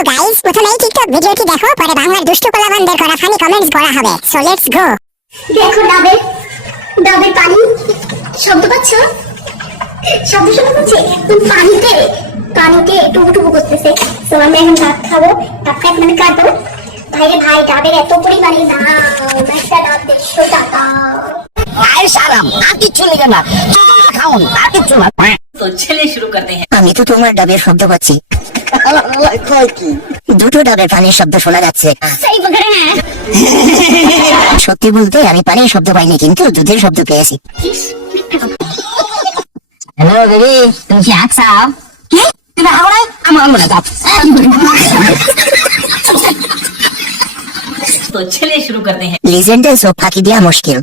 তো গাইস, প্রথমেই টিকটক ভিডিওটি দেখো, পরে বাংলার দুষ্ট পোলাপানদের করা ফানি কমেন্টস পড়া হবে। So let's go. দেখো ডাবের পানি শব্দ পাচ্ছ? শব্দ শোনা যাচ্ছে একদম পানিতে টুবু করতেছে। তো আমি এখন ভাত খাবো, ভাত এখন আমি কাটবো। ভাইরে ভাই, ডাবের এত পরিমাণে দাম, একটা ডাব 150 টাকা। ভাই সারাম আর কিচ্ছু লেগে না, খাওন আর কিচ্ছু না। तो चलिए शुरू करते हैं। আমি তো তোমার ডাবের শব্দ পাচ্ছি, দুটো ডাবের পানির শব্দ শোনা যাচ্ছে। সেই বকরে হ্যাঁ, সত্যি বলতে আমি পানির শব্দ পাইনি, কিন্তু দুধের শব্দ পেয়েছি। হ্যালো বেবি, তুমি কি আছো? কি তুমি হাওড়ায়? আমার মনে কাপ। तो चलिए शुरू करते हैं। লিজেন্ডের সব ফাঁকি দেওয়া মুশকিল।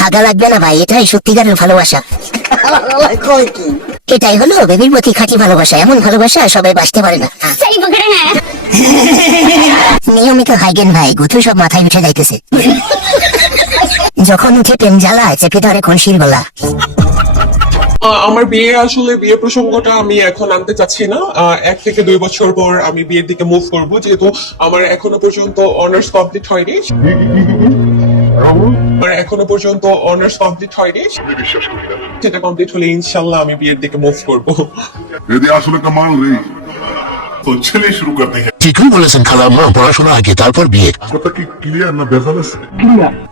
হাগা লাগবে না ভাই, এটাই সত্যিকারের ভালোবাসা। এটাই হলো বেবির প্রতি খাঁটি ভালোবাসা। এমন ভালোবাসা সবাই বাঁচতে পারে না। সেই বকরে হ্যাঁ। নিয়মিত হাইগেন ভাই, গুথু সব মাথায় উঠে যাইতেছে। যখন উঠে প্রেম জ্বালায় চেপে ধরে খুনশির গলা। আমার বিয়ে প্রসঙ্গটা আমি এখন আনতে চাচ্ছি না। 1 থেকে 2 বছর পর আমি বিয়ের দিকে মুভ করব, যেহেতু আমার এখনো পর্যন্ত অনার্স কমপ্লিট হয়নি। সেটা কমপ্লিট হলে ইনশাল্লাহ আমি বিয়ের দিকে মুভ করব। यदि আসলে কামাল রে তো চলে শুরু করতে हैं। ঠিকই বলেছেন খালাম্মা, পড়াশোনা আগে তারপর বিয়ে। কথা কি ক্লিয়ার না বেজাল আছে?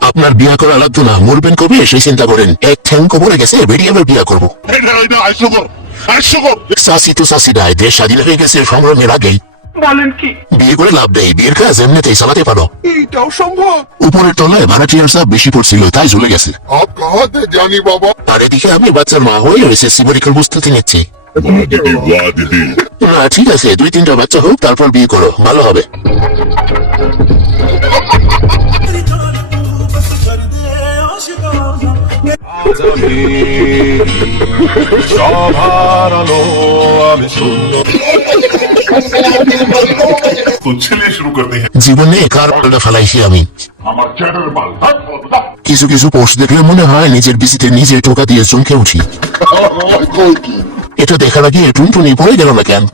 আপনার বিয়ে করা লাগতো না, মরবেন কবে সেই চিন্তা করেন। এক ঠ্যাং কবরে গেছে, বেরিয়ে আবার বিয়ে করবো। এটা আইসো চাষি তো চাষি নাই, দেশ স্বাধীন হয়ে গেছে সংগ্রামের আগেই। বলেন কি? বিয়ে করে লাভ নেই, বিয়ের কাজ এমনিতেই চালাতে পারো। এইটাও সম্ভব? উপরের তলায় ভাড়াটিয়ার চাপ বেশি পড়ছিল, তাই চলে গেছে। আপ কাহাতে জানি বাবা? আর এদিকে আমি বাচ্চার মা হয়ে এসএসসি পরীক্ষার প্রস্তুতি নিচ্ছি। বাহ দিদি না ঠিক আছে, 2-3টা বাচ্চা হোক, তারপর বিয়ে করো, ভালো হবে। তো চলে শুরু করতে हैं। জীবনে কার পাল্টা ফেলাইছি আমি। আমার চ্যাটার মাল কিছু কিছু পোস্ট দেখলে মনে হয় নিজের বিসিতে নিজে টোকা দিয়ে চমকে উঠি। এটা দেখার আগে টুনটুনি পড়ে গেল না কেন?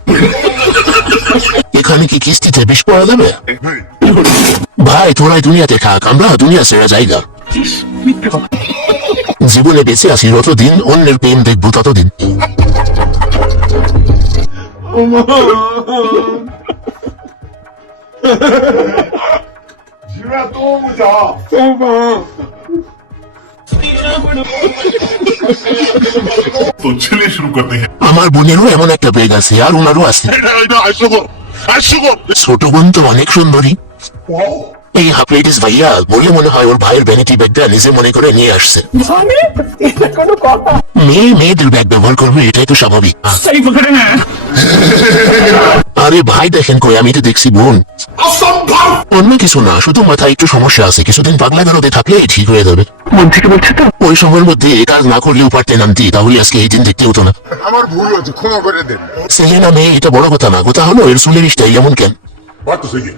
এখানে কি কিস্তিতে বেশ পড়া যাবে? ভাই তোরাই দুনিয়াতে থাক, আমরা দুনিয়া সেরা জায়গা। জীবনে বেঁচে আছি যতদিন, অন্যের প্রেম দেখবো ততদিন। জিরা তো যা তো চলে শুরু করতে हैं। আমার বোনেরও এমন একটা বেগ আছে, আর ওনারও আছে। আইসো ছোট বোন তো অনেক সুন্দরী। এই হাফলেটিস ভাইয়া বলে মনে হয় ওর ভাইয়ের ভ্যানিটি ব্যাগটা নিজে মনে করে নিয়ে আসছে। মেয়েদের ব্যাগ ব্যবহার করবে, এটাই তো স্বাভাবিক। আরে ভাই দেখেন কই, আমি তো দেখছি বোন। অন্য কিছু না, শুধু মাথায় একটু সমস্যা আছে, কিছুদিন পাগলা গারদে থাকলে ঠিক হয়ে যাবে। ওই সময়ের মধ্যে এই কাজ না করলেও পারতেন আনতি, তাহলে আজকে এই দিন দেখতে হতো না। আমার ভুল হয়েছে, ক্ষমা করে দেন। ছেলে না মেয়ে এটা বড় কথা না, কথা হলো এর চুলের স্টাইল এমন কেন। বাত তো সহি